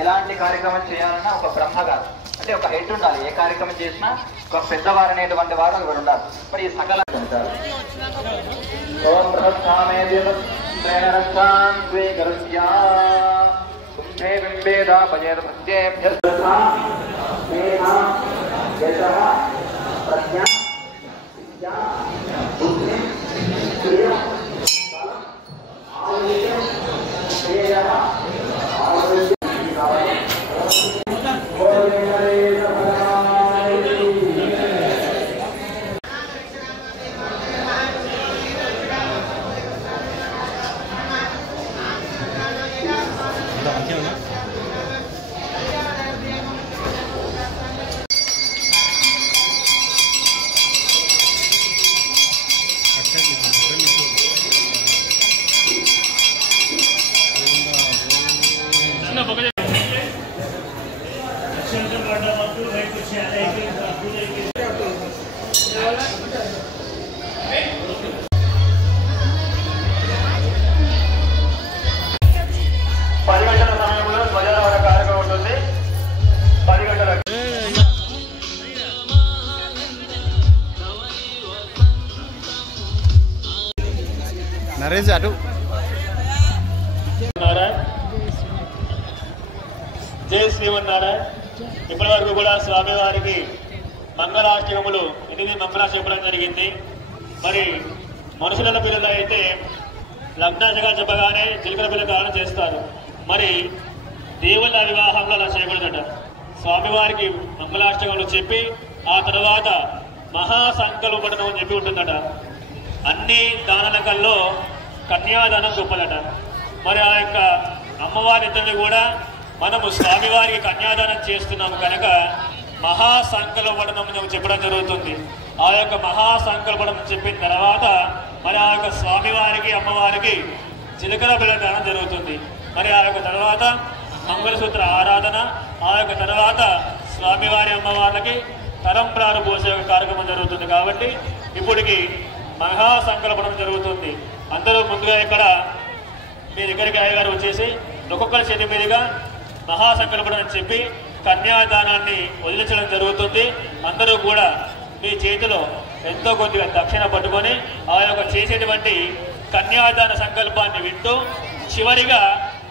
ఎలాంటి కార్యక్రమం చేయాలన్నా ఒక బ్రహ్మ గారు అంటే ఒక హెడ్ ఉండాలి. ఏ కార్యక్రమం చేసినా ఒక పెద్దవారు అనేటువంటి వారు ఇక్కడ ఉండాలి. మరి ఈ సకల నరేష్ అటు జై శ్రీమన్నారాయణ. ఇప్పటి వరకు కూడా స్వామివారికి మంగళాష్టకములు 8 మంగళాష్టకం చెప్పడం జరిగింది. మరి మనుషుల పిల్లలు అయితే లగ్నాశకాలు చెప్పగానే చిలుకల పిల్లలు కారణం చేస్తారు. మరి దేవుళ్ళ వివాహంలో అలా చేయకూడదట. స్వామివారికి మంగళాష్టకములు చెప్పి ఆ తర్వాత మహాసంకల్పం అని చెప్పి ఉంటుందట. అన్ని దానాలకల్లో కన్యాదానం గొప్పదట. మరి ఆ యొక్క అమ్మవారిద్దరిని కూడా మనము స్వామివారికి కన్యాదానం చేస్తున్నాము కనుక మహాసంకల్పం చెప్పడం జరుగుతుంది. ఆ యొక్క మహాసంకల్పం చెప్పిన తర్వాత మరి ఆ యొక్క స్వామివారికి అమ్మవారికి చిలకల బలిదానం జరుగుతుంది. మరి ఆ యొక్క తర్వాత మంగళసూత్ర ఆరాధన, ఆ యొక్క తర్వాత స్వామివారి అమ్మవార్లకి తరంప్రాలు పోసే కార్యక్రమం జరుగుతుంది. కాబట్టి ఇప్పటికి మహాసంకల్పం జరుగుతుంది. అందరూ ముందుగా ఇక్కడ మీ దగ్గరికి అయ్యగారు వచ్చేసి ఒక్కొక్కరి చేతి మీదుగా మహాసంకల్పం అని చెప్పి కన్యాదానాన్ని వదిలించడం జరుగుతుంది. అందరూ కూడా మీ చేతిలో ఎంతో కొద్దిగా దక్షిణ పట్టుకొని ఆ యొక్క చేసేటువంటి కన్యాదాన సంకల్పాన్ని వింటూ చివరిగా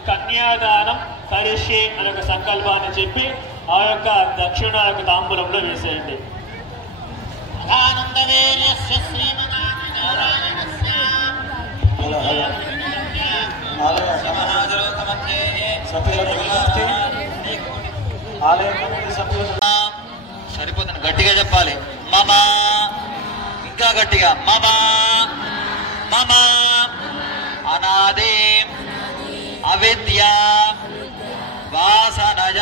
కన్యాదానం కరిష్యే అనే ఒక సంకల్పాన్ని చెప్పి ఆ యొక్క దక్షిణ యొక్క తాంబూలంలో వేసేయండి. సరిపోతుంది. గట్టిగా చెప్పాలి. మమా, ఇంకా గట్టిగా మమా మమా అనాది అవిద్య వాసనయ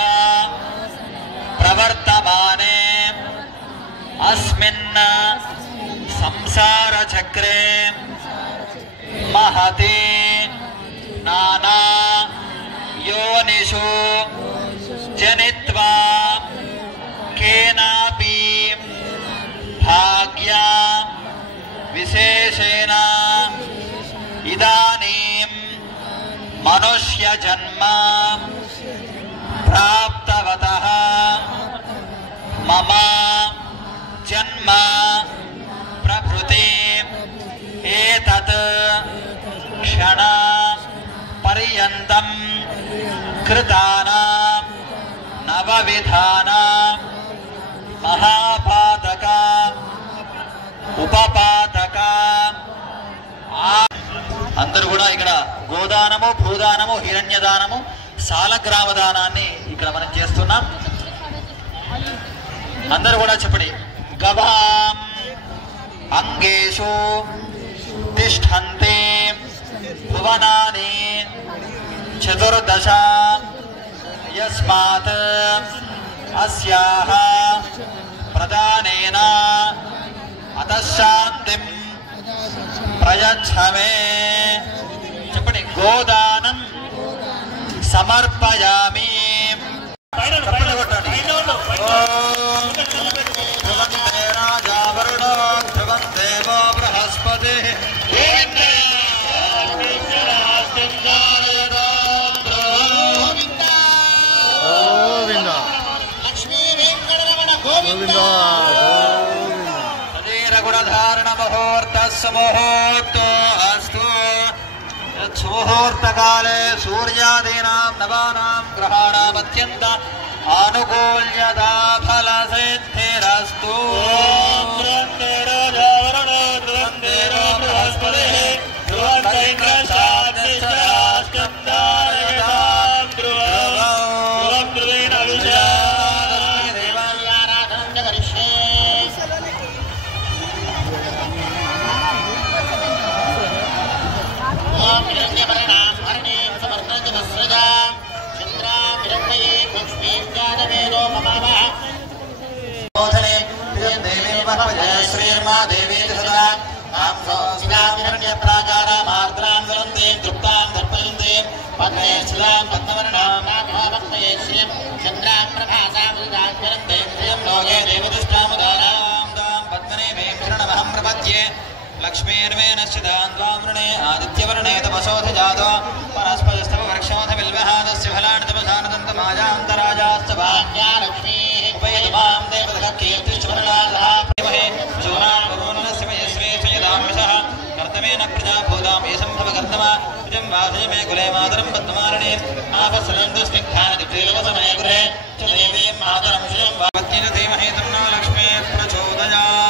ప్రవర్తమానే అస్మిన్ సంసార చక్రే మహతి నానా యోనిషు జనిత్వా కేనాపి భాగ్య విశేషేణ ఇదానీం మనుష్య జన్మ ప్రాప్తవతః మమ జన్మ ప్రభృతి ఏతత్ క్షణ పర్యంతం కృతానాం నవవిధానాం మహాపాతక ఉపపాతక. అందరూ కూడా ఇక్కడ గోదానము, భూదానము, హిరణ్యదానము, సాలగ్రామ దానాన్ని ఇక్కడ మనం చేస్తున్నాం. అందరూ కూడా చెప్పండి. గవాం అంగేషు తిష్టంతే భువనాని చతుర్దశ యస్మాత్ అస్యాః ప్రదానేన అతశాంతిం ప్రయచ్ఛమే. చెప్పండి. గోదానం సమర్పయామి ध्रुवन्ते राजा वरुणो ध्रुवं देवो बृहस्पतिः गुणधारण मुहूर्तस्य मुहूर्तो अस्तु सुमुहूर्तकाले सूर्यादीनां नवानां ग्रहाणाम् अत्यन्त आनुकूल्यता फलसिद्धिरस्तु श्रीर्मा देवी सदा प्राकारामार्द्रां वरन्ते तृप्तां दर्पयन्ते पद्मे स्थितां पद्मवर्णां नागभक्तये श्रियं चन्द्रां प्रभासां सुधास्मरन्ते श्रियं लोके देवदुष्टामुदारां तां पद्मने मे शरणमहं प्रपद्ये लक्ष्मीर्मे नश्चिदान्वामृणे आदित्यवर्णे तपसोऽथ जातो वनस्पतिस्तव वृक्षोऽथ बिल्वहादस्य फलानि तपसानदन्तमाजान्तराजाश्च भाग्या लक्ष्मीः उपयति मां देवदखकीर्तिश्चवर्णाः प्रेमहे शूरावरुणस्य मये श्रेष्ठयदामिषः कर्तमेन प्रजा भूतां ये सम्भवकर्तमा निजं वासय मे कुले मातरं पद्ममालिनी आपस्सरन्दुस्निग्धादिक्रीलवसमये गृहे च देवीं मातरं श्रियं वाक्येन धीमहि तन्नो लक्ष्मीः प्रचोदयात्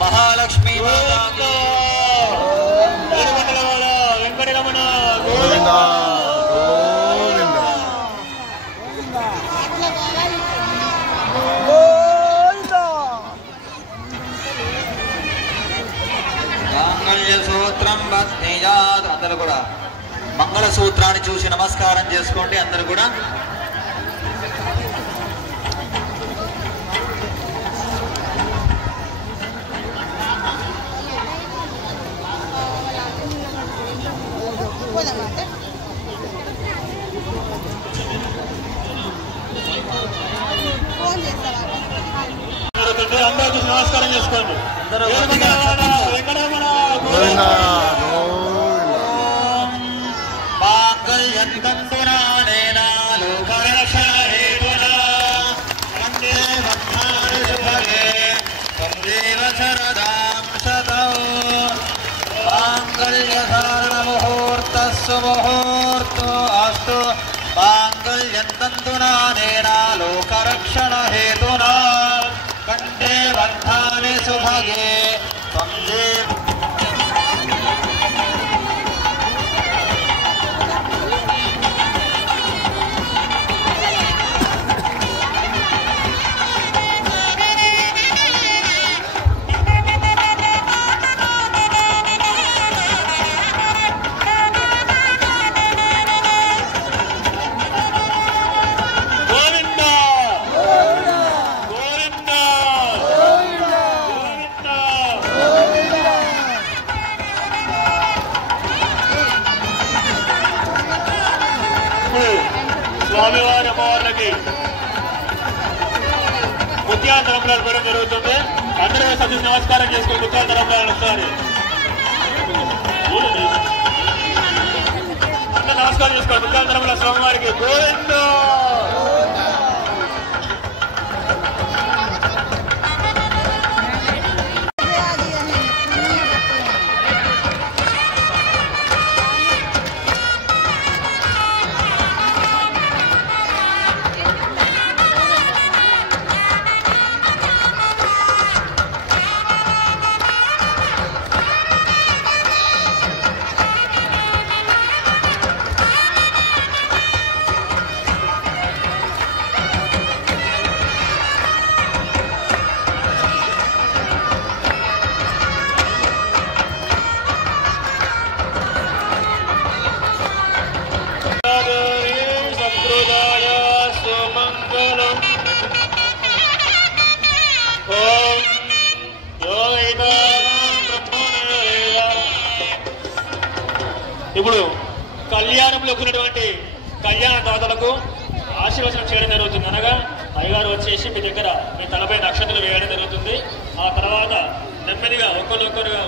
महालक्ष्मी వెంకటరమణ సూత్రం బధ్నియాత్ అందరూ కూడా మంగళసూత్రాన్ని చూసి నమస్కారం చేసుకోండి అందరూ కూడా అందరూ చూసి నమస్కారం చేసుకోండి వెంకటరమణ मुहूर्तो अस्तु माङ्गल्यन्तन्तुना नेना लोकरक्षणहेतुना कण्ठे बन्धानि सुभगे त्वं देव స్వామివారి అమ్మవార్లకి ముత్యాల తలంబ్రాలు కూడా జరుగుతుంది. అందరూ సభ్యులు నమస్కారం చేసుకుని ముత్యాల తలంబ్రాలు వస్తారు. అందరూ నమస్కారం చేసుకోండి. ముత్యాల తలంబ్రాల స్వామివారికి గోవిందా. ఇప్పుడు కళ్యాణంలో ఉన్నటువంటి కళ్యాణ దాతలకు ఆశీర్వచనం చేయడం జరుగుతుంది. అనగా అయ్యగారు వచ్చేసి మీ దగ్గర మీ తలపై నక్షత్రాలు వేయడం జరుగుతుంది. ఆ తర్వాత నెమ్మదిగా ఒకరికొకరుగా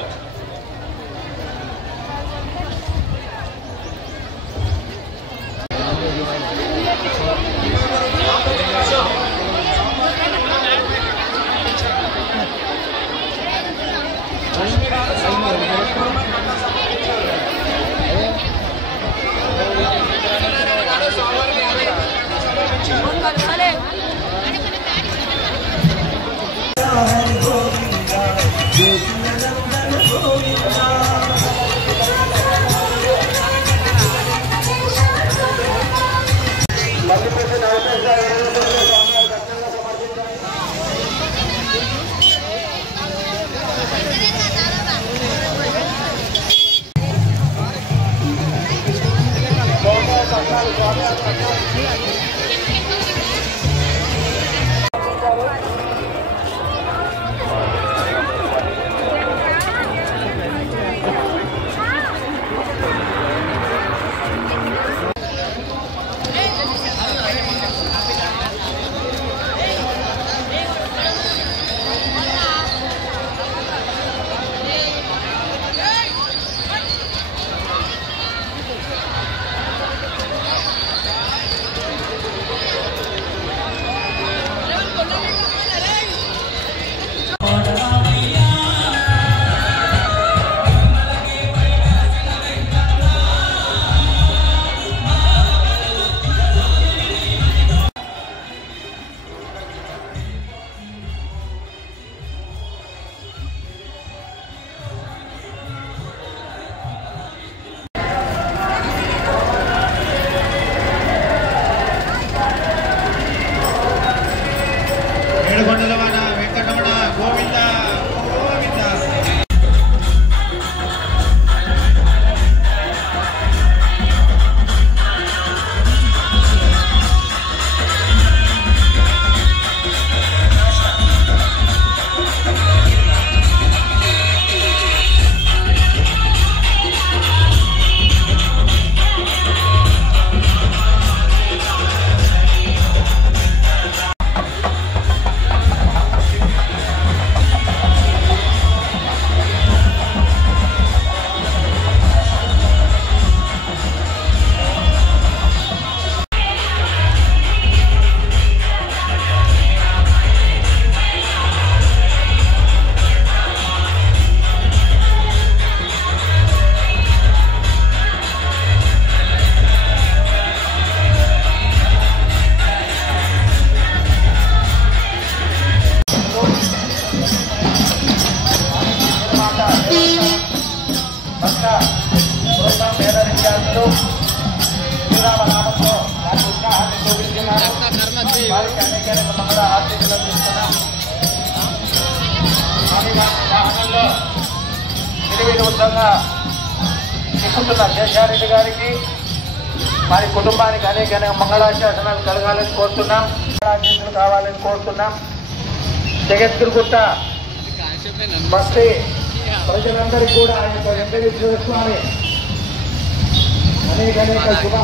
శేషారెడ్డి గారికి వారి కుటుంబానికి అనేక మంగళాశాసనాలు కలగాలని కోరుతున్నాం. మంగళాశీస్సులు కావాలని కోరుతున్నాం. జగద్గురుగుట్ట బస్తీ ప్రజలందరికీ కూడా ఆయన వెంకటేశ్వర స్వామి అనేక శుభ